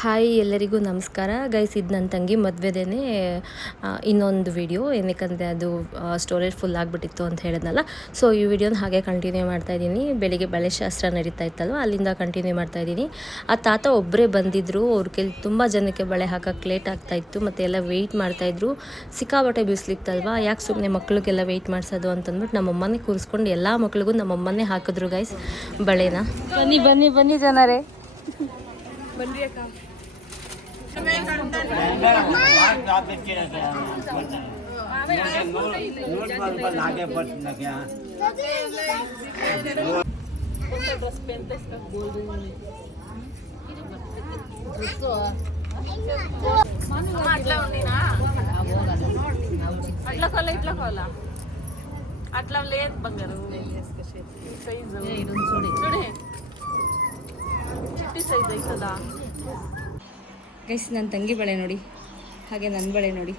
Hi ಎಲ್ಲರಿಗೂ ನಮಸ್ಕಾರ guys. ಇದು ನನ್ನ ತಂಗಿ ಮದುವೆದೇನೆ ಇನ್ನೊಂದು ವಿಡಿಯೋ, ಏನಕ್ಕಂದರೆ ಅದು ಸ್ಟೋರೇಜ್ ಫುಲ್ ಆಗಿಬಿಟ್ಟಿತ್ತು ಅಂತ ಹೇಳಿದ್ನಲ್ಲ. ಸೊ ಈ ವಿಡಿಯೋನ ಹಾಗೆ ಕಂಟಿನ್ಯೂ ಮಾಡ್ತಾಯಿದ್ದೀನಿ. ಬೆಳಿಗ್ಗೆ ಬಳೆ ಶಾಸ್ತ್ರ ನಡೀತಾ ಇತ್ತಲ್ವ, ಅಲ್ಲಿಂದ ಕಂಟಿನ್ಯೂ ಮಾಡ್ತಾಯಿದ್ದೀನಿ. ಆ ತಾತ ಒಬ್ಬರೇ ಬಂದಿದ್ದರು. ಅವ್ರ ಕೈಲಿ ತುಂಬ ಜನಕ್ಕೆ ಬಳೆ ಹಾಕೋಕ್ಕೆ ಲೇಟ್ ಆಗ್ತಾಯಿತ್ತು ಮತ್ತು ಎಲ್ಲ ವೆಯ್ಟ್ ಮಾಡ್ತಾಯಿದ್ರು. ಸಿಕ್ಕಾಬಟ್ಟೆ ಬಿಸಿಲಿತ್ತಲ್ವ, ಯಾಕೆ ಸುಮ್ಮನೆ ಮಕ್ಳಿಗೆಲ್ಲ ವೆಯ್ಟ್ ಮಾಡಿಸೋದು ಅಂತಂದ್ಬಿಟ್ಟು ನಮ್ಮಮ್ಮನೇ ಕೂರಿಸ್ಕೊಂಡು ಎಲ್ಲ ಮಕ್ಳಿಗೂ ನಮ್ಮಮ್ಮನೇ ಹಾಕಿದ್ರು ಗೈಸ್ ಬಳೆನ. ಬನ್ನಿ ಬನ್ನಿ ಬನ್ನಿ ಜನರೇ, ಬನ್ನಿ ಅಕ್ಕ. అట్లా లేదు బంగారం సైజు చిట్టి సైజ్ అవుతుందా ಗೈಸ್, ನನ್ನ ತಂಗಿ ಬಳೆ ನೋಡಿ, ಹಾಗೆ ನನ್ನ ಬಳೆ ನೋಡಿ,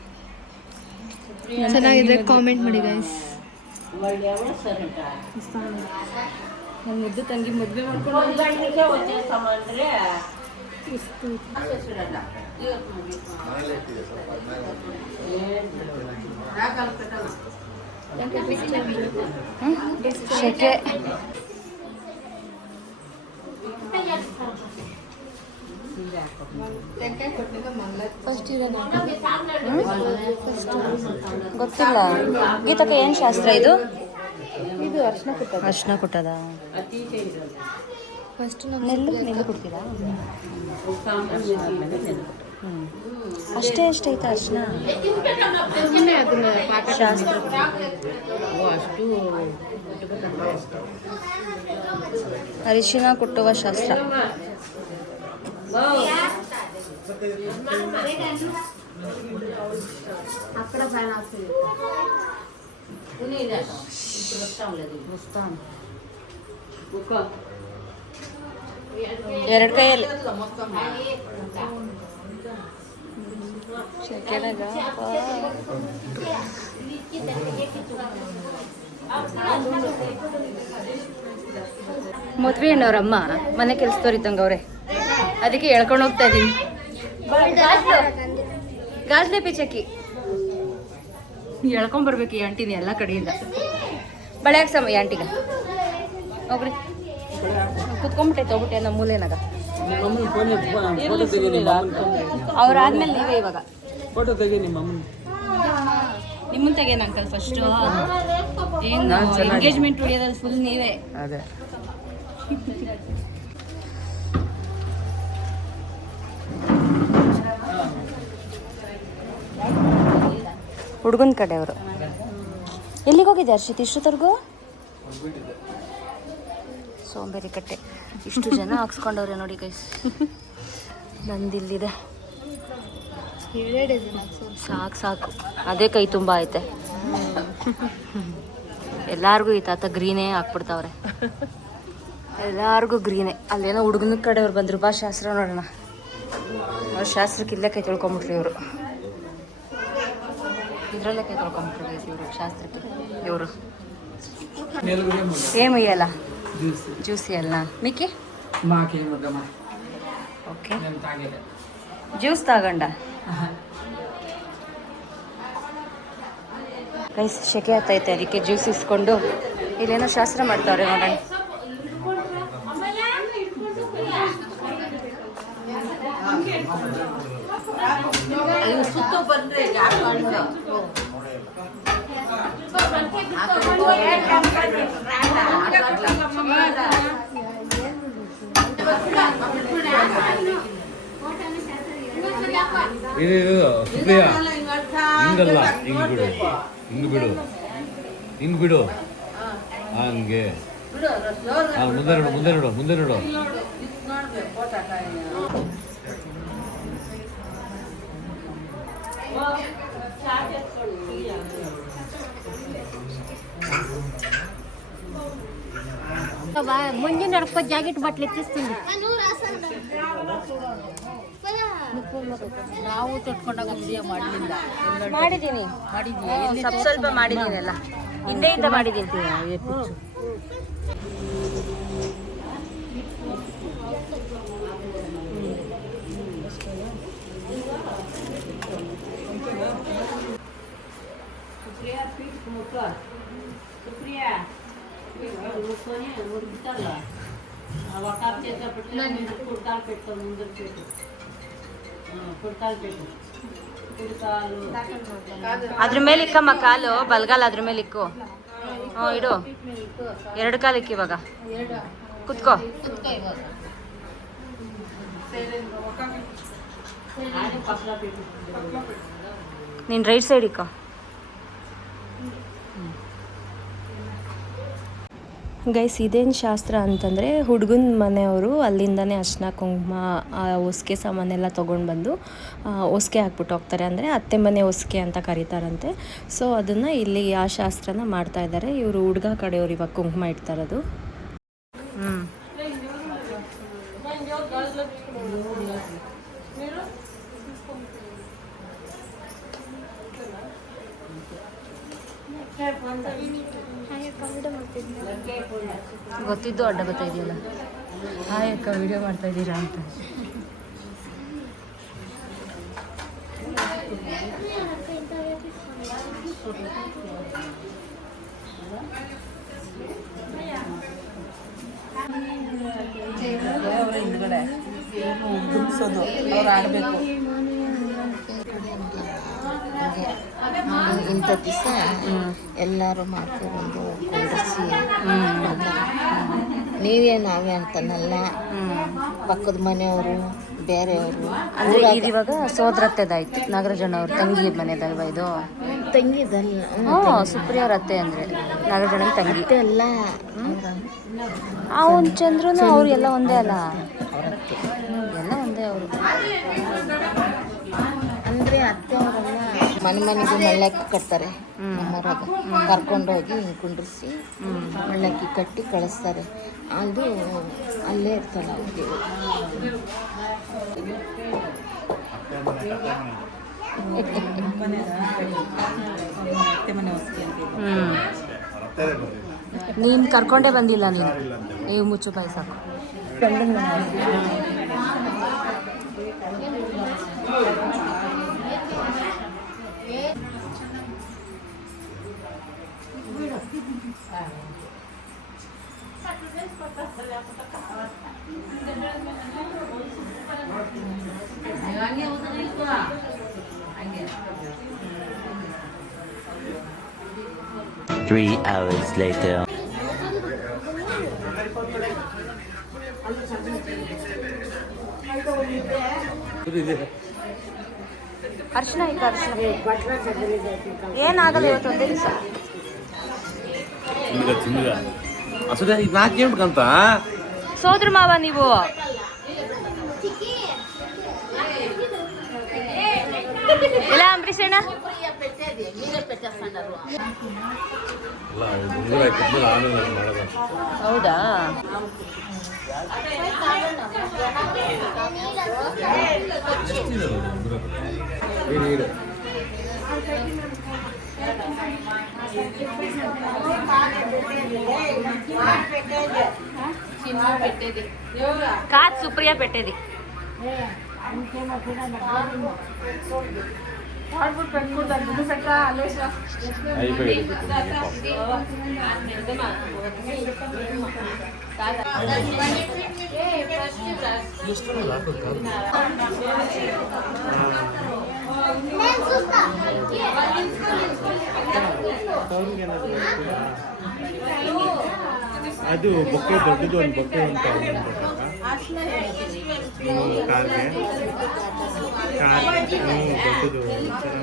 ಚೆನ್ನಾಗಿದೆ. ಕಾಮೆಂಟ್ ಮಾಡಿ ಗೈಸ್. ನನ್ನ ಮುದ್ದು ತಂಗಿ ಮದುವೆ ಮಾಡ್ಕೊಂಡು ಶೆಕೆ. ಗೊತ್ತಿಲ್ಲ ಗೀತಕ್ಕೆ ಏನು ಶಾಸ್ತ್ರ ಇದು? ಇದು ಅರ್ಶಿನ ಕೊಟ್ಟದ. ಫಸ್ಟ್ ನೆಲ್ಲು ಕೊಡ್ತೀರಾ? ಅಷ್ಟೇ ಐತೆ ಅರ್ಶಿನ ಶಾಸ್ತ್ರ. ಅರಿಶಿನ ಕುಟ್ಟುವ ಶಾಸ್ತ್ರ. ಎರಡು ಕೈಯಲ್ಲಿ ಮದ್ವೆ ಅಣ್ಣವ್ರಮ್ಮ ಮನೆ ಕೆಲಸದವ್ರಿದ್ದಂಗವ್ರೆ, ಅದಕ್ಕೆ ಹೇಳ್ಕೊಂಡು ಹೋಗ್ತಾ ಇದೀನಿ. ಗಾಜ್ಲೆ ಪಿಚಕ್ಕಿ ಎಳ್ಕೊಂಬರ್ಬೇಕು ಈ ಆಂಟಿನ ಎಲ್ಲ ಕಡೆಯಿಂದ. ಬಳೆ ಹಾಕ್ಸಮ್ಮ ಈ ಆಂಟಿಗ. ಹೋಗ್ರಿ, ಕುತ್ಕೊಂಡ್ಬಿಟ್ಟೈತೆ ಹೋಗ್ಬಿಟ್ಟೆ ನಮ್ಮ ಮೂಲೆನಾಗ. ಅವ್ರಾದ್ಮೇಲೆ ನೀವೇ ಇವಾಗ ಫೋಟೋ ತೆಗಿ. ನಿಮ್ಮನ್ನ ತೆಗೇನ ಅಂಕಲ್ ಫಸ್ಟ್. ಏನು ಎಂಗೇಜ್ಮೆಂಟ್ ಹೊಡಿಯೋದ್ರಲ್ಲಿ ಫುಲ್ ನೀವೇ. ಅದೇ ಹುಡುಗನ ಕಡೆಯವರು. ಎಲ್ಲಿಗೆ ಹೋಗಿದೆ ಹರ್ಷಿತ್ ಇಷ್ಟೊತ್ತರ್ಗು? ಸೋಂಬೇರಿ ಕಟ್ಟೆ. ಇಷ್ಟು ಜನ ಹಾಕ್ಸ್ಕೊಂಡವ್ರೆ ನೋಡಿ ಗೈಸ್. ನಂದಿಲ್ಲಿದೆ. ಸಾಕು ಅದೇ ಕೈ ತುಂಬ ಐತೆ. ಎಲ್ಲಾರ್ಗು ಈ ತಾತ ಗ್ರೀನೇ ಹಾಕ್ಬಿಡ್ತಾವ್ರೆ, ಎಲ್ಲಾರ್ಗು ಗ್ರೀನೇ. ಅಲ್ಲೇನೋ ಹುಡುಗನ ಕಡೆಯವ್ರು ಬಂದ್ರು, ಬಾ ಶಾಸ್ತ್ರ ನೋಡೋಣ. ಅವ್ರ ಶಾಸ್ತ್ರಕ್ಕೆ ಇಲ್ಲೇ ಕೈ ತೊಳ್ಕೊಂಬಿಟ್ರಿ ಇವರು. ಇದ್ರಲ್ಲೇ ಕೈ ತೊಳ್ಕೊಂಬಿಟ್ರು ಇವರು ಶಾಸ್ತ್ರಕ್ಕೆ. ಇವರು ಏಮಯ್ಯಲ್ಲ ಜ್ಯೂಸಿ ಅಲ್ಲ ಮಿಕ್ಕಿ. ಓಕೆ, ಜ್ಯೂಸ್ ತಗೊಂಡ ಗೈಸ್. ಶೆಕೆ ಆಗ್ತೈತೆ, ಅದಕ್ಕೆ ಜ್ಯೂಸ್ ಇಸ್ಕೊಂಡು ಇಲ್ಲೇನೋ ಶಾಸ್ತ್ರ ಮಾಡ್ತಾವ್ರೆ ನೋಡೋಣ. ಸುತ್ತು ಬಂದ್ರೆ ಇದು ಸುಪ್ರಿಯ ಹಿಂಗಲ್ಲ, ಹಿಂಗ್ ಬಿಡು ಹಂಗೆ. ಮುಂದೆ ನೋಡು. ಮುಂದೆ ನಡ್ಕೋ ಜಾಕೆಟ್ ಬಟ್ಲಿ ಎತ್ತಿಸ್ತೀನಿ. ನಾವು ತೊಟ್ಕೊಂಡಾಗ ಮಾಡಲಿಲ್ಲ. ಮಾಡಿದ್ದೀನಿ, ಸ್ವಲ್ಪ ಮಾಡಿದ್ದೀನಲ್ಲ, ಹಿಂದೆಯಿಂದ ಮಾಡಿದ್ದೀನಿ. ಅದ್ರ ಮೇಲೆ ಇಕ್ಕಮ್ಮ ಕಾಲು ಬಲ್ಗಾಲ ಅದ್ರ ಮೇಲೆ ಇಕ್ಕು. ಹ್ಞೂ ಇಡು, 2 ಕಾಲು ಇಕ್ಕಿ ಇವಾಗ. ಕುತ್ಕೋ. ನೀನು ರೈಟ್ ಸೈಡ್ ಇಕ್ಕೋ. ಗೈಸ್ ಇದೇನು ಶಾಸ್ತ್ರ ಅಂತಂದರೆ ಹುಡುಗನ ಮನೆಯವರು ಅಲ್ಲಿಂದನೇ ಅರ್ಶಿನ ಕುಂಕುಮ ಹೊಸ್ಕೆ ಸಾಮಾನೆಲ್ಲ ತೊಗೊಂಡು ಬಂದು ಹೊಸ್ಕೆ ಹಾಕ್ಬಿಟ್ಟು ಹೋಗ್ತಾರೆ. ಅಂದರೆ ಅತ್ತೆ ಮನೆ ಹೊಸ್ಕೆ ಅಂತ ಕರೀತಾರಂತೆ. ಸೊ ಅದನ್ನು ಇಲ್ಲಿ ಆ ಶಾಸ್ತ್ರನ ಮಾಡ್ತಾ ಇದ್ದಾರೆ. ಇವರು ಹುಡುಗ ಕಡೆಯವ್ರು ಇವಾಗ ಕುಂಕುಮ ಇಡ್ತಾರದು. ಗೊತ್ತಿದ್ದು ಅಡ್ಡ ಬರ್ತಾ ಇದೆಯಲ್ಲ, ಹಾಯ್ ಅಕ್ಕ ವಿಡಿಯೋ ಮಾಡ್ತಾ ಇದ್ದೀರಾ ಅಂತ. ಹಿಂದ್ಗಡೆ ದುಮ್ಸೋದು ಅವ್ರು ಆಡಬೇಕು. ಇಂಥ ದಿವಸ ಎಲ್ಲರೂ ಮಾಡ್ಕೊಂಡು ಕುಂಡಿಸಿ ನೀವೇ ನಾವೇ ಅಂತನಲ್ಲ, ಪಕ್ಕದ ಮನೆಯವರು ಬೇರೆಯವರು. ಅಂದರೆ ಇವಾಗ ಸೋದರತ್ತೆದಾಯ್ತು, ನಾಗರಾಜಣ್ಣವ್ರ ತಂಗಿ ಮನೆದಲ್ವಾ ಇದು? ತಂಗಿದಲ್ಲ, ಹ್ಞೂ ಸುಪ್ರಿಯ ಅವ್ರ ಅತ್ತೆ ಅಂದರೆ ನಾಗರಾಜಣ್ಣನ ತಂಗಿ ಅಲ್ಲ. ಆ ಒಂದು ಚಂದ್ರನು ಅವ್ರು ಎಲ್ಲ ಒಂದೇ ಅಲ್ಲ, ಎಲ್ಲ ಒಂದೇ ಅವರು. ಅಂದರೆ ಅತ್ತೆಯವರೆಲ್ಲ ಮನೆಗೆ ಮಳ್ಳಕ್ಕಿ ಕಟ್ತಾರೆ. ನಮ್ಮೂರಾಗ ಕರ್ಕೊಂಡೋಗಿ ಹಿಂಗೆ ಕುಂಡ್ರಿಸಿ ಮಳ್ಳಕ್ಕಿ ಕಟ್ಟಿ ಕಳಿಸ್ತಾರೆ. ಅದು ಅಲ್ಲೇ ಇರ್ತಾಳೆ ಅವ್ರಿಗೆ. ನೀನು ಕರ್ಕೊಂಡೇ ಬಂದಿಲ್ಲ, ನೀವು ಮುಚ್ಚು ಪಾಯಸ Three hours later. ಅರ್ಶಿನ ಈಗ ಅರ್ಶಿನ ಏನಾಗಲ್ಲ ಇವತ್ತು ಒಂದೇ ದಿವಸ. ಅಸದೇ ಈಗ ನಾಕೇಂತ ಸೋದ್ರ ಮಾವ ನೀವು ಇಲ್ಲ ಅಂಬರೀಷ್ ಅಣ್ಣ. ಹೌದಾ? కాదు సుప్రియ పెట్టేది. ಅದು ಬೊಕ್ಕೆ ದೊಡ್ಡದು ಒಂದು ಬೊಕ್ಕೆ ಅಂತ ದೊಡ್ಡದು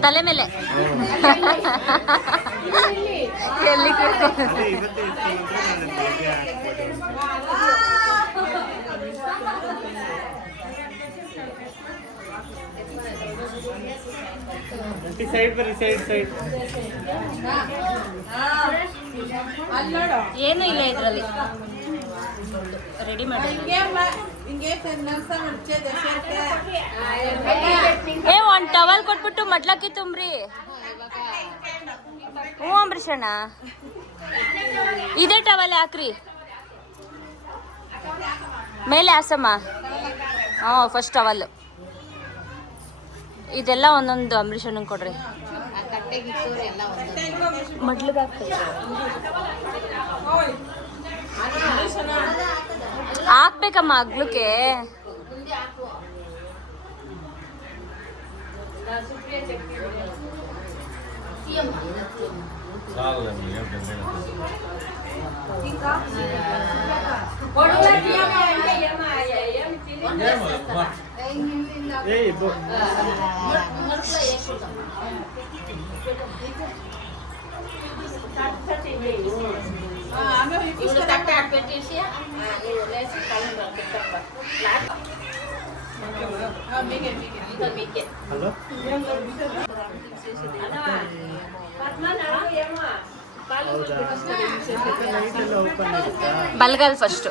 ತಲೆ ಮೇಲೆ ಎಲ್ಲಿ ಸೈಡ್ ಬರೀ ಸೈಡ್ ಏನೂ ಇಲ್ಲ ಇದರಲ್ಲಿ, ರೆಡಿ ಮಾಡಿ. ಏ ಒಂದು ಟವಲ್ ಕೊಟ್ಬಿಟ್ಟು ಮಡ್ಲಕ್ಕಿ ತುಂಬ್ರಿ. ಹ್ಞೂ ಅಂಬರೀಷಣ್ಣ, ಇದೇ ಟವಲ್ ಹಾಕ್ರಿ ಮೇಲೆ ಹಾಸಮ್ಮ. ಹ್ಞೂ ಫಸ್ಟ್ ಟವಲ್ ಇದೆಲ್ಲ ಒಂದೊಂದು ಅಂಬರೀಷಣ್ಣಂಗೆ ಕೊಡ್ರಿ. ಬಟ್ಟೆಗೆ ಇಟ್ಟವ್ರು ಎಲ್ಲ ಒಂದೊಂದು. ಹಾಕ್ಬೇಕಮ್ಮ ಅಗ್ಲಕ್ಕೆ. ಹಲೋ ಹೌದಾ ನೈಟ್ ಎಲ್ಲ ಓಪನ್ ಇರುತ್ತಾ? ಬಲ್ಗಲ್ ಫಸ್ಟ್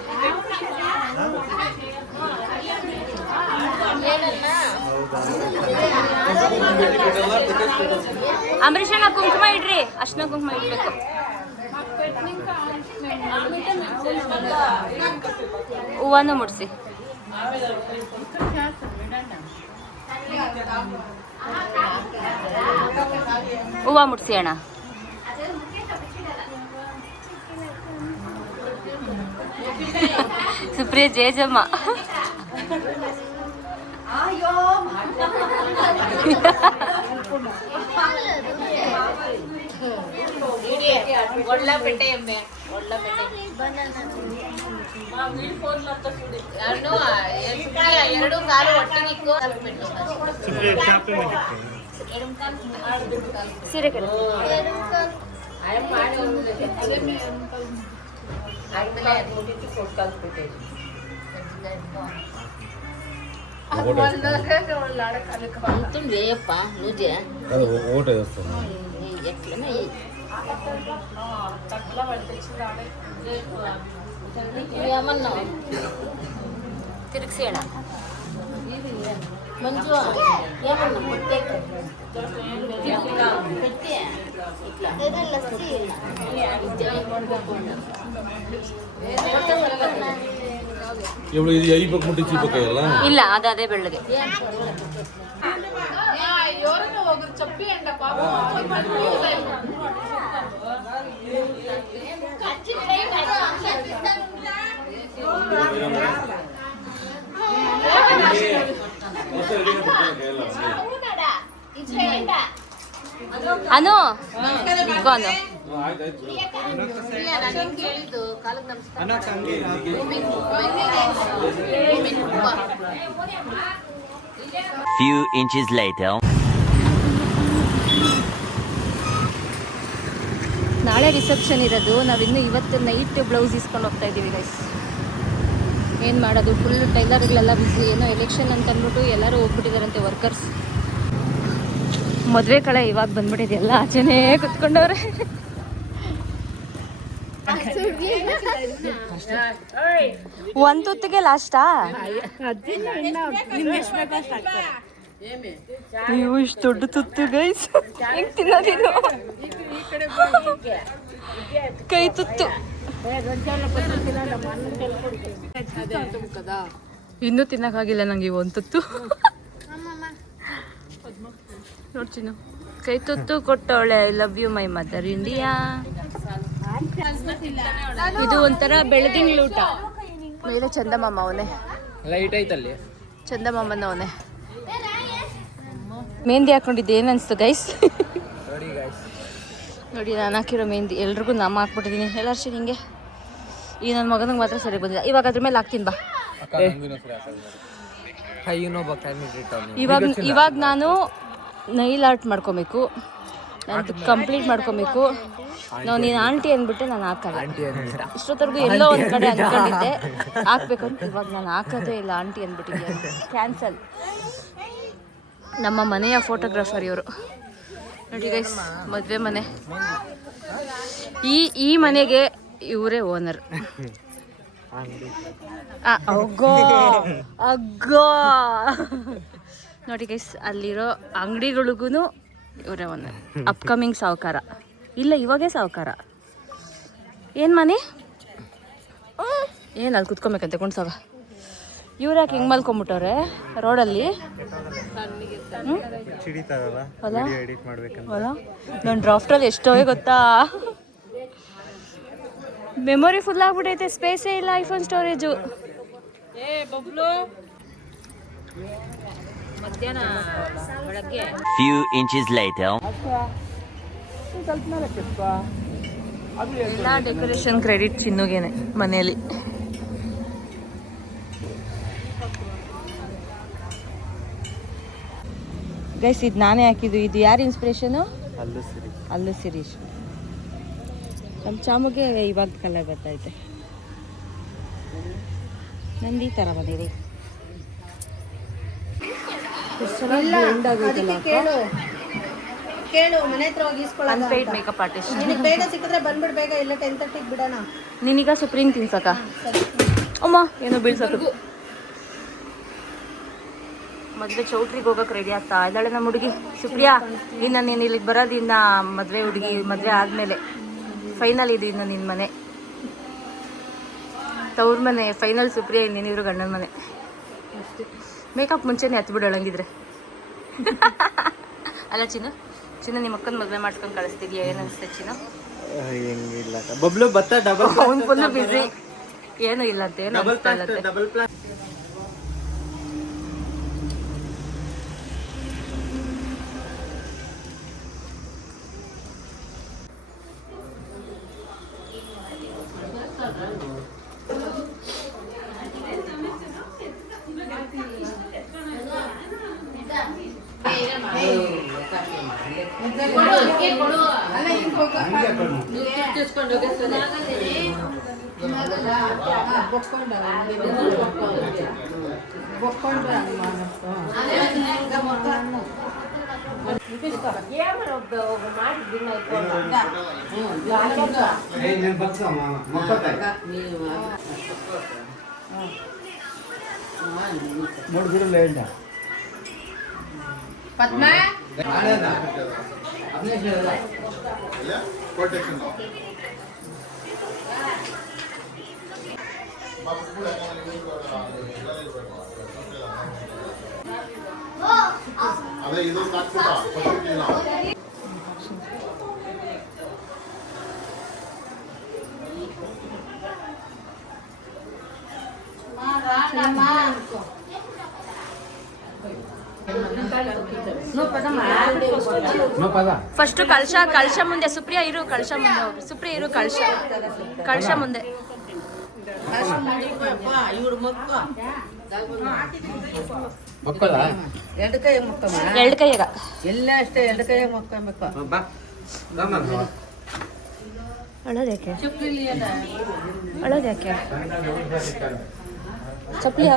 ಅಂಬರೀಷಣ್ಣ ಕುಂಕುಮ ಇಡ್ರಿ. ಅರ್ಶಿನ ಕುಂಕುಮ ಇಡ್ಬೇಕು. ಹೂವನ್ನು ಮುಡ್ಸಿ. ಹೂವ ಮುಡ್ಸಿ ಅಣ್ಣ. ಸುಪ್ರಿಯ ಜೇಜಮ್ಮ. ಒಳ್ಳಪೇಟೆ ಎಮ್ಮೆ ಒಳ್ಳಪೇಟೆ ಎರಡು ಕಾಲು ಒಟ್ಟಿಗಿಕ್ಕು ಸುಪ್ರಿಯ ಚಾಪೆ ಮೇಲೆ ಸೀರೆ ಕೆಲ వేయప్ప నువ్వు ఓటే ఎట్లనే ఏమన్నావు ತಿರುಗಿಸಿ ಅಣ್ಣ. మంచు ఏమన్నా పెట్టి ఇట్లా ಇವಳು ಇದು ಐ ಪಕ್ಕ ಮುಟ್ಟಿಸಿ ಪಕ್ಕ ಎಲ್ಲ ಇಲ್ಲ ಅದೇ ಬೆಳ್ಳಗೆ. ಅನು ಇಟ್ಕೋ ಅನು. Few inches later. ನಾಳೆ ರಿಸೆಪ್ಷನ್ ಇರೋದು. ನಾವಿನ್ನು ಇವತ್ತು ನೈಟ್ ಬ್ಲೌಸ್ ಇಸ್ಕೊಂಡು ಹೋಗ್ತಾ ಇದ್ದೀವಿ ಗೈಸ್. ಏನು ಮಾಡೋದು, ಫುಲ್ ಟೈಲರ್ಗಳೆಲ್ಲ ಬಿಸಿ. ಏನೋ ಎಲೆಕ್ಷನ್ ಅಂತ ಅಂದ್ಬಿಟ್ಟು ಎಲ್ಲರೂ ಹೋಗ್ಬಿಟ್ಟಿದಾರಂತೆ ವರ್ಕರ್ಸ್. ಮದುವೆ ಕಳೆ ಇವಾಗ ಬಂದ್ಬಿಟ್ಟಿದೆ, ಎಲ್ಲ ಆಚೆನೇ ಕುತ್ಕೊಂಡವ್ರೆ. ಒಂದು ತುತ್ತಿಗೆ ಲಾಸ್ಟಾ? ನೀವು ಇಷ್ಟು ದೊಡ್ಡ ತುತ್ತು ಗೈಸ್, ಹೆಂಗ್ ತಿನ್ನೋದಿದು? ಕೈ ತುತ್ತು. ಇನ್ನೂ ತಿನ್ನಕ್ಕಾಗಿಲ್ಲ ನಂಗೆ ಇವು ಒಂದು ತುತ್ತು. ನೋಡ್ತೀನಿ, ಕೈ ತುತ್ತು ಕೊಟ್ಟವಳೆ. I love you my mother India. ಇದು ಒಂಥರ ಬೆಳದಿಂಗ್ಳ ಊಟ. ಮೇಲೆ ಚಂದಮಾಮ ಅವನೇ, ಲೈಟ್ ಐತಲ್ಲಿ. ಚಂದಮಾಮನ ಅವನೇ. ಮೆಹಂದಿ ಹಾಕೊಂಡಿದ್ದೆ, ಏನು ಅನಿಸ್ತು ಗೈಸ್? ನೋಡಿ ನಾನು ಹಾಕಿರೋ ಮೆಹಂದಿ ಎಲ್ರಿಗೂ ನಾಮ ಹಾಕ್ಬಿಟ್ಟಿದ್ದೀನಿ. ಎಲ್ಲಾರ್ಷಿ ನಿಂಗೆ ಈ ನನ್ನ ಮಗನಿಗೆ ಮಾತ್ರ ಸರಿಯಾಗಿ ಬಂದಿಲ್ಲ. ಇವಾಗ ಅದ್ರ ಮೇಲೆ ಹಾಕ್ತೀನಿ ಬಾ. ಇವಾಗ ನಾನು ನೈಲ್ ಆರ್ಟ್ ಮಾಡ್ಕೊಬೇಕು, ನಾನು ಕಂಪ್ಲೀಟ್ ಮಾಡ್ಕೊಬೇಕು. ನೀನು ಆಂಟಿ ಅಂದ್ಬಿಟ್ಟು ನಾನು ಹಾಕಲ್ಲ. ಇಷ್ಟೊತ್ತರೆಗೂ ಎಲ್ಲೋ ಒಂದು ಕಡೆ ಅಂದ್ಕೊಂಡಿದ್ದೆ ಹಾಕ್ಬೇಕು ಅಂತ. ಇವಾಗ ನಾನು ಹಾಕೋದೇ ಇಲ್ಲ, ಆಂಟಿ ಅಂದ್ಬಿಟ್ಟಿದ್ದೆ, ಕ್ಯಾನ್ಸಲ್. ನಮ್ಮ ಮನೆಯ ಫೋಟೋಗ್ರಾಫರ್ ಇವರು ನೋಡಿ ಗೈಸ್, ಮದುವೆ ಮನೆ. ಈ ಮನೆಗೆ ಇವರೇ ಓನರ್. ಅಗ್ಗೋ ನೋಡಿ ಗೈಸ್, ಅಲ್ಲಿರೋ ಅಂಗಡಿಗಳಿಗೂ ಇವರೇ ಓನರ್. ಅಪ್ಕಮಿಂಗ್ ಸಾಹುಕಾರ ಇಲ್ಲ, ಇವಾಗೇ ಸಾಹುಕಾರ. ಏನು ಮನೆ ಏನು ಅಲ್ಲಿ ಕುತ್ಕೊಬೇಕಂತೆ ಕೊಂಡ್ಸಾಗ. ಇವ್ರು ಯಾಕೆ ಹಿಂಗೆ ಮಲ್ಕೊಂಬಿಟ್ಟವ್ರೆ ರೋಡಲ್ಲಿ? ಚಿಡಿತಾರಲ್ಲ ಅಲ್ಲ ಎಡಿಟ್ ಮಾಡ್ಬೇಕಂತ. ಅಲ್ಲ ನನ್ನ ಡ್ರಾಫ್ಟಲ್ಲಿ ಎಷ್ಟೋವೆ ಗೊತ್ತಾ, ಮೆಮೊರಿ ಫುಲ್ ಆಗ್ಬಿಟ್ಟೈತೆ, ಸ್ಪೇಸೇ ಇಲ್ಲ ಐಫೋನ್ ಸ್ಟೋರೇಜು. ಮಧ್ಯಾಹ್ನ ಬೆಳಗ್ಗೆ Few inches later. ಎಲ್ಲ ಡೆಕೋರೇಷನ್ ಕ್ರೆಡಿಟ್ ಚಿನ್ನುಗೇನೆ ಮನೆಯಲ್ಲಿ. ಗೈಸ್ ಇದು ನಾನೇ ಹಾಕಿದ್ದು. ಇದು ಯಾರು ಇನ್ಸ್ಪಿರೇಷನು? ಅಲ್ಲು ಸಿರೀಶ್. ನಮ್ಮ ಚಾಮಗೆ ಇವಾಗ ಕಲರ್ ಬರ್ತೈತೆ. ನಂದು ಈ ಥರ ಬಂದಿದೆ. ಕೇಳು ಮನೆ ಹತ್ರ ಹೋಗಿ ಇಸ್ಕೊಳ್ಳೋಣ. Unpaid makeup artist. ನಿನಗೆ ಬೇಗ ಸಿಕ್ಕಿದ್ರೆ ಬಂದ್ಬಿಡ್, ಬೇಗ ಇಲ್ಲ 10:30 ಬಿಡೋಣ. ನೀನೀಗ ಸುಪ್ರೀಂ ತಿನ್ಸಕ? ಅಮ್ಮ ಏನೋ ಬೀಳ್ಸೋದು. ಮದುವೆ ಚೌಟ್ರಿಗೆ ಹೋಗಕ್ಕೆ ರೆಡಿ ಆಗ್ತಾ ಇದ್ದಾಳೆ ನಮ್ಮ ಹುಡುಗಿ ಸುಪ್ರಿಯಾ. ಇನ್ನು ನೀನು ಇಲ್ಲಿಗೆ ಬರೋದು ಇನ್ನು ಮದುವೆ ಹುಡುಗಿ ಮದುವೆ ಆದಮೇಲೆ ಫೈನಲ್ ಇದು. ಇನ್ನು ನಿನ್ನ ಮನೆ ತವ್ರ ಮನೆ ಫೈನಲ್ ಸುಪ್ರಿಯಾ, ಇನ್ನೇನಿದ್ರು ಗಂಡನ ಮನೆ. ಮೇಕಪ್ ಮುಂಚೆನೇ ಹತ್ಬಿಡೋಳಂಗಿದ್ರೆ. ಅಲ್ಲ ಚಿನ್ನ ನಿಮ್ಮ ಅಕ್ಕನ ಮದುವೆ ಮಾಡ್ಕೊಂಡು ಕಳಿಸ್ತಿದ್ಯಾ? ಏನು ಅನಿಸ್ತದೆ ಚಿನ್ನ? ಹೆಂಗಿಲ್ಲ ಬಬ್ಲು ಬತ್ತ ಡಬಲ್ ಅವ್ನು ಫುಲ್ಲು ಬಿಸಿ. ಏನೂ ಇಲ್ಲಂತೆ, ಏನು ಅನಿಸ್ತಾ ಇಲ್ಲಂತೆ. Double plan. ಅದೇ ಇದು ಫಸ್ಟ್ ಕಳಶ ಮುಂದೆ ಸುಪ್ರಿಯಾ ಇರು, ಕಳಶ ಮುಂದೆ ಹೋಗಿ. ಸುಪ್ರಿಯಾ ಇರು, ಕಳಶ ಮುಂದೆ. ಎರಡು ಕೈ ಮುಕ್ಕಮ್ಮ, ಎರಡು ಕೈಯಾಗ ಎಲ್ಲ ಅಷ್ಟೇ ಎರಡು ಕೈ ಮುಕ್ಕಬೇಕು. ಅಳೋದ್ಯಾಕೆ? ಅಳೋದ್ಯಾಕೆ? ಚಪ್ಪಲಿ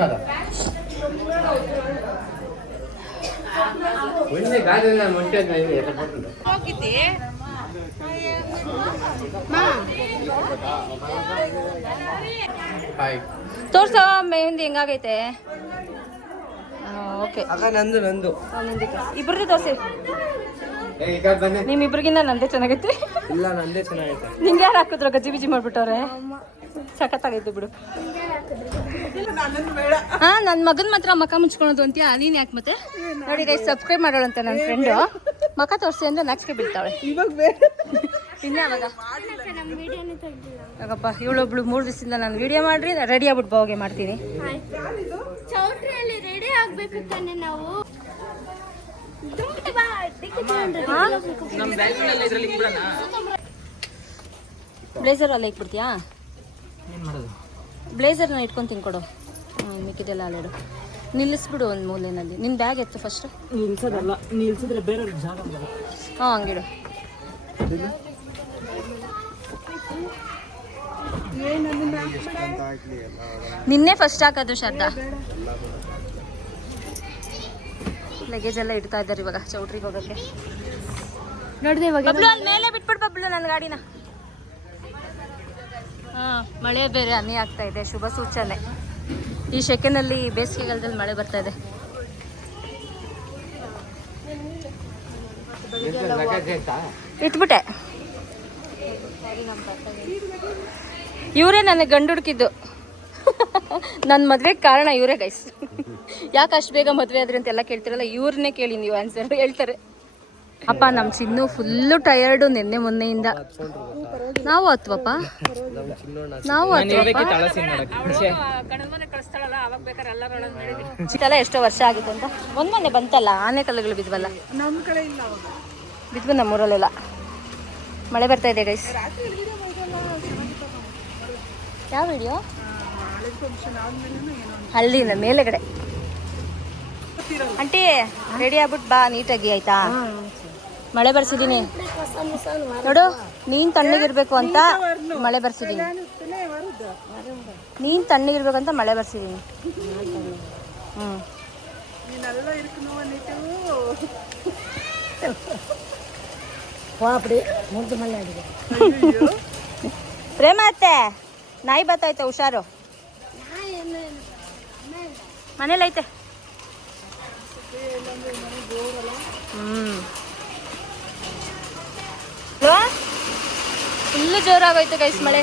ತೋರ್ಸ ಮೆಹಂದಿ ಹೆಂಗಾಗೈತೆ? ಓಕೆ, ನಂದು ಇಬ್ರದ್ದು ತೋರ್ಸಿ. ನಿಮ್ಮಿಬ್ರಿಗಿನ್ನ ನಂದೇ ಚೆನ್ನಾಗೈತೆ. ಇಲ್ಲ ನಂದೇ ಚೆನ್ನಾಗೈತೆ. ನಿಂಗೆ ಯಾರು ಹಾಕಿದ್ರು? ಗಜ್ಜಿ ಬಿಜಿ ಮಾಡ್ಬಿಟ್ಟವ್ರೆ. ಸಖತ್ತಾಗೈತೆ ಬಿಡು. ಹಾ, ನನ್ನ ಮಗನ ಮಾತ್ರ ಮಕ ಮುಚ್ಕೊಳೋದು ಅಂತೀಯಾ? ನೀನ್ ಯಾಕೆ ಮತ್ತೆ? ನೋಡಿ ಗೈಸ್, ಸಬ್ಸ್ಕ್ರೈಬ್ ಮಾಡೋಳಂತೆ ನನ್ನ ಫ್ರೆಂಡು. ಮಕ ತೋರಿಸಿ ಅಂದ್ರೆ ನಾಚಿಕೆ ಬೀಳ್ತಾಳೆ. ಇನ್ನ ಯಾಕಪ್ಪ ಇವಳೊಬ್ಳು 3 ದಿವಸದಿಂದ ನಾನು ವಿಡಿಯೋ ಮಾಡ್ರಿ, ರೆಡಿ ಆಗ್ಬಿಟ್ಟು ಬಾವಿಗೆ ಮಾಡ್ತೀನಿ. ಚೌಟ್ರಿಯಲ್ಲಿ ರೆಡಿ ಆಗ್ಬೇಕು ತಾನೆ ನಾವು. ಬ್ಲೇಸರ್ ಅಲ್ಲ ಇಟ್ಬಿಡ್ತೀಯಾ? ಬ್ಲೇಸರ್ನ ಇಟ್ಕೊಂಡು ತಿನ್ಕೊಡು. ಮಿಕ್ಕಿದೆಲ್ಲ ಅಲ್ಲಿಡು. ನಿಲ್ಲಿಸ್ಬಿಡು ಒಂದು ಮೂಲೆಯಲ್ಲಿ. ನಿನ್ನ ಬ್ಯಾಗ್ ಎತ್ತು ಫಸ್ಟ್. ನಿಲ್ಸೋದಲ್ಲ, ನಿಲ್ಸಿದ್ರೆ ಬೇರೆ ಜಾಗ. ಹಾಂ, ಹಂಗಿಡು. ನಿನ್ನೆ ಫಸ್ಟ್ ಹಾಕೋದು ಶಾರದಾ. ಲಗೇಜ್ ಎಲ್ಲ ಇಡ್ತಾ ಇದ್ದಾರೆ ಇವಾಗ ಚೌಟ್ರಿಗೆ ಹೋಗೋಕ್ಕೆ. ನೋಡಿದೆ ಇವಾಗ ಬಬ್ಲು ಅಲ್ಲಿ ಮೇಲೆ ಬಿಟ್ಬಿಡು ಬಬ್ಲು ನನ್ನ ಗಾಡಿನ. ಹಾಂ, ಮಳೆ ಬೇರೆ ಹನಿ ಆಗ್ತಾ ಇದೆ, ಶುಭ ಸೂಚನೆ. ಈ ಸೆಕೆನಲ್ಲಿ ಬೇಸಿಗೆಗಾಲದಲ್ಲಿ ಮಳೆ ಬರ್ತಾ ಇದೆ. ಇಟ್ಬಿಟ್ಟೆ. ಇವರೇ ನನಗೆ ಗಂಡು ಹುಡುಕಿದ್ದು. ನನ್ನ ಮದ್ವೆಗೆ ಕಾರಣ ಇವರೇ ಗೈಸ್. ಯಾಕೆ ಅಷ್ಟು ಬೇಗ ಮದುವೆ ಆದ್ರಿ ಅಂತೆಲ್ಲ ಕೇಳ್ತಿರಲ್ಲ, ಇವ್ರನ್ನೇ ಕೇಳಿ ನೀವು ಆನ್ಸರ್ ಹೇಳ್ತಾರೆ. ಅಪ್ಪ ನಮ್ಮ ಚಿನ್ನು ಫುಲ್ಲು ಟಯರ್ಡು ನಿನ್ನೆ ಮೊನ್ನೆಯಿಂದ. ನಾವು ಹತ್ವಪ್ಪ, ನಾವು ಹತ್ವಲ್ಲ. ಎಷ್ಟೋ ವರ್ಷ ಆಗಿತ್ತು ಅಂತ ಮೊನ್ನೆ ಬಂತಲ್ಲ ಆನೆ ಕಲ್ಲುಗಳು ಬಿದ್ವಲ್ಲ, ನಮ್ಮ ಕಡೆ ಇಲ್ಲ ಬಿದ್ವು ನಮ್ಮೂರಲ್ಲೆಲ್ಲ. ಮಳೆ ಬರ್ತಾ ಇದೆ ಗೈಸ್. ಯಾವ ವಿಡಿಯೋ? ಹಳ್ಳಿನ ಮೇಲೆಗಡೆ. ಆಂಟಿ ರೆಡಿ ಆಗ್ಬಿಟ್ಟು ಬಾ ನೀಟಾಗಿ ಆಯ್ತಾ. ಮಳೆ ಬರ್ಸಿದ್ದೀನಿ ನೋಡು, ನೀನ್ ತಣ್ಣಗಿರ್ಬೇಕು ಅಂತ ಮಳೆ ಬರ್ಸಿದ್ದೀನಿ. ನೀನ್ ತಣ್ಣಗಿರ್ಬೇಕು ಅಂತ ಮಳೆ ಬರ್ಸಿದ್ದೀನಿ. ಪ್ರೇಮ ಅತ್ತೆ ನಾಯಿ ಬತ್ತೈತೆ, ಹುಷಾರು. ಮನೇಲೈತೆ. ಫುಲ್ಲು ಜೋರಾಗೋಯ್ತು ಗೈಸ್ ಮಳೆ.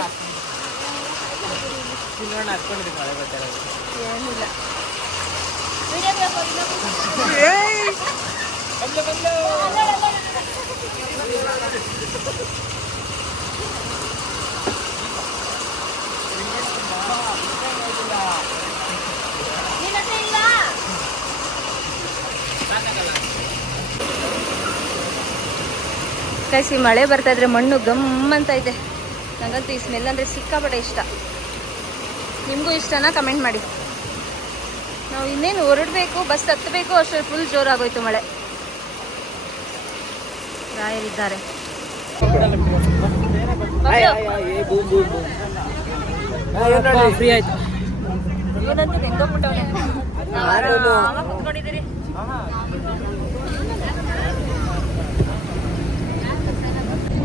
ಏನಿಲ್ಲ ಗೈಸ್, ಈ ಮಳೆ ಬರ್ತಾ ಇದ್ರೆ ಮಣ್ಣು ಗಮ್ಮಂತ ಇದೆ. ನನಗಂತೂ ಈ ಸ್ಮೆಲ್ ಅಂದರೆ ಸಿಕ್ಕಾಪಟ್ಟೆ ಇಷ್ಟ. ನಿಮಗೂ ಇಷ್ಟನಾ? ಕಮೆಂಟ್ ಮಾಡಿ. ನಾವು ಇನ್ನೇನು ಹೊರಡಬೇಕು, ಬಸ್ ಹತ್ತಬೇಕು ಅಷ್ಟರಲ್ಲಿ ಫುಲ್ ಜೋರಾಗೋಯ್ತು ಮಳೆ. ರಾಯರಿದ್ದಾರೆ. ಫ್ರೀ ಆಯ್ತು.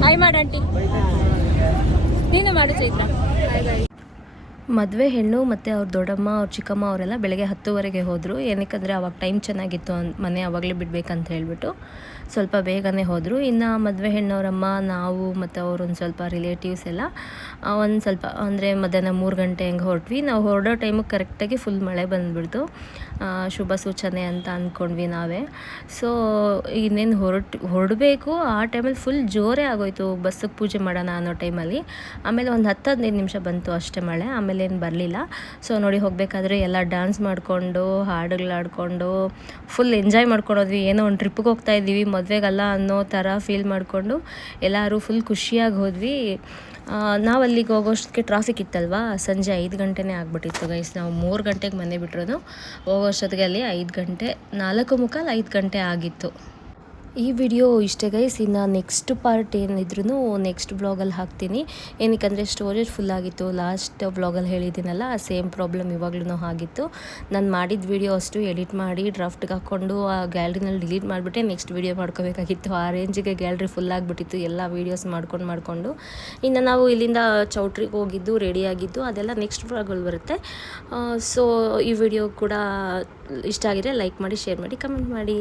ಹಾಯ್ ಮಾಡಂಟಿ, ನೀನು ಮಾಡು ಚೈತ್ರ. ಮದುವೆ ಹೆಣ್ಣು ಮತ್ತು ಅವ್ರ ದೊಡ್ಡಮ್ಮ ಅವ್ರ ಚಿಕ್ಕಮ್ಮ ಅವರೆಲ್ಲ ಬೆಳಗ್ಗೆ 10:00 ಹೋದರು. ಏನಕ್ಕಂದರೆ ಅವಾಗ ಟೈಮ್ ಚೆನ್ನಾಗಿತ್ತು, ಮನೆ ಆವಾಗಲೇ ಬಿಡಬೇಕಂತ ಹೇಳಿಬಿಟ್ಟು ಸ್ವಲ್ಪ ಬೇಗನೆ ಹೋದರು. ಇನ್ನು ಮದುವೆ ಹೆಣ್ಣವರಮ್ಮ, ನಾವು ಮತ್ತು ಅವರು ಒಂದು ಸ್ವಲ್ಪ ರಿಲೇಟಿವ್ಸ್ ಎಲ್ಲ ಒಂದು ಸ್ವಲ್ಪ ಅಂದರೆ ಮಧ್ಯಾಹ್ನ 3 ಗಂಟೆ ಹಂಗೆ ಹೊರಟ್ವಿ. ನಾವು ಹೊರಡೋ ಟೈಮಿಗೆ ಕರೆಕ್ಟಾಗಿ ಫುಲ್ ಮಳೆ ಬಂದುಬಿಡ್ತು. ಶುಭ ಸೂಚನೆ ಅಂತ ಅಂದ್ಕೊಂಡ್ವಿ ನಾವೇ. ಸೊ ಇನ್ನೇನು ಹೊರಡಬೇಕು ಆ ಟೈಮಲ್ಲಿ ಫುಲ್ ಜೋರೇ ಆಗೋಯ್ತು. ಬಸ್ಸಿಗೆ ಪೂಜೆ ಮಾಡೋಣ ಅನ್ನೋ ಟೈಮಲ್ಲಿ. ಆಮೇಲೆ ಒಂದು 10-15 ನಿಮಿಷ ಬಂತು ಅಷ್ಟೇ ಮಳೆ, ಆಮೇಲೆ ಏನು ಬರಲಿಲ್ಲ. ಸೊ ನೋಡಿ ಹೋಗಬೇಕಾದ್ರೆ ಎಲ್ಲ ಡ್ಯಾನ್ಸ್ ಮಾಡಿಕೊಂಡು ಹಾಡುಗಳಾಡ್ಕೊಂಡು ಫುಲ್ ಎಂಜಾಯ್ ಮಾಡ್ಕೊಂಡೋದ್ವಿ. ಏನೋ ಒಂದು ಟ್ರಿಪ್ಪಿಗೆ ಹೋಗ್ತಾ ಇದ್ದೀವಿ, ಮದುವೆಗಲ್ಲ ಅನ್ನೋ ಥರ ಫೀಲ್ ಮಾಡಿಕೊಂಡು ಎಲ್ಲರೂ ಫುಲ್ ಖುಷಿಯಾಗಿ ಹೋದ್ವಿ. ನಾವು ಅಲ್ಲಿಗೆ ಹೋಗೋಷ್ಟಕ್ಕೆ ಟ್ರಾಫಿಕ್ ಇತ್ತಲ್ವಾ, ಸಂಜೆ 5 ಗಂಟೆನೇ ಆಗಿಬಿಟ್ಟಿತ್ತು ಗೈಸ್. ನಾವು 3 ಗಂಟೆಗೆ ಮನೆ ಬಿಟ್ಟಿರೋದು, ಹೋಗೋಷ್ಟೊತ್ತಿಗೆ ಅಲ್ಲಿ 5 ಗಂಟೆ 4:45 5 ಆಗಿತ್ತು. ಈ ವಿಡಿಯೋ ಇಷ್ಟೇ ಗೈಸ್. ಇನ್ನು ನೆಕ್ಸ್ಟ್ ಪಾರ್ಟ್ ಏನಿದ್ರು ನೆಕ್ಸ್ಟ್ ಬ್ಲಾಗಲ್ಲಿ ಹಾಕ್ತೀನಿ. ಏನಕ್ಕಂದರೆ ಸ್ಟೋರೇಜ್ ಫುಲ್ ಆಗಿತ್ತು. ಲಾಸ್ಟ್ ಬ್ಲಾಗಲ್ಲಿ ಹೇಳಿದ್ದೀನಲ್ಲ, ಸೇಮ್ ಪ್ರಾಬ್ಲಮ್ ಇವಾಗ್ಲೂ ಆಗಿತ್ತು. ನಾನು ಮಾಡಿದ ವಿಡಿಯೋ ಅಷ್ಟು ಎಡಿಟ್ ಮಾಡಿ ಡ್ರಾಫ್ಟ್ಗೆ ಹಾಕ್ಕೊಂಡು ಆ ಗ್ಯಾಲ್ರಿನಲ್ಲಿ ಡಿಲೀಟ್ ಮಾಡಿಬಿಟ್ಟೆ ನೆಕ್ಸ್ಟ್ ವಿಡಿಯೋ ಮಾಡ್ಕೋಬೇಕಾಗಿತ್ತು. ಆ ರೇಂಜಿಗೆ ಗ್ಯಾಲ್ರಿ ಫುಲ್ ಆಗಿಬಿಟ್ಟಿತ್ತು ಎಲ್ಲ ವೀಡಿಯೋಸ್ ಮಾಡ್ಕೊಂಡು. ಇನ್ನು ನಾವು ಇಲ್ಲಿಂದ ಚೌಟ್ರಿಗೆ ಹೋಗಿದ್ದು, ರೆಡಿಯಾಗಿದ್ದು ಅದೆಲ್ಲ ನೆಕ್ಸ್ಟ್ ಬ್ಲಾಗಲ್ಲಿ ಬರುತ್ತೆ. ಸೊ ಈ ವಿಡಿಯೋ ಕೂಡ ಇಷ್ಟ ಆಗಿದ್ರೆ ಲೈಕ್ ಮಾಡಿ, ಶೇರ್ ಮಾಡಿ, ಕಮೆಂಟ್ ಮಾಡಿ.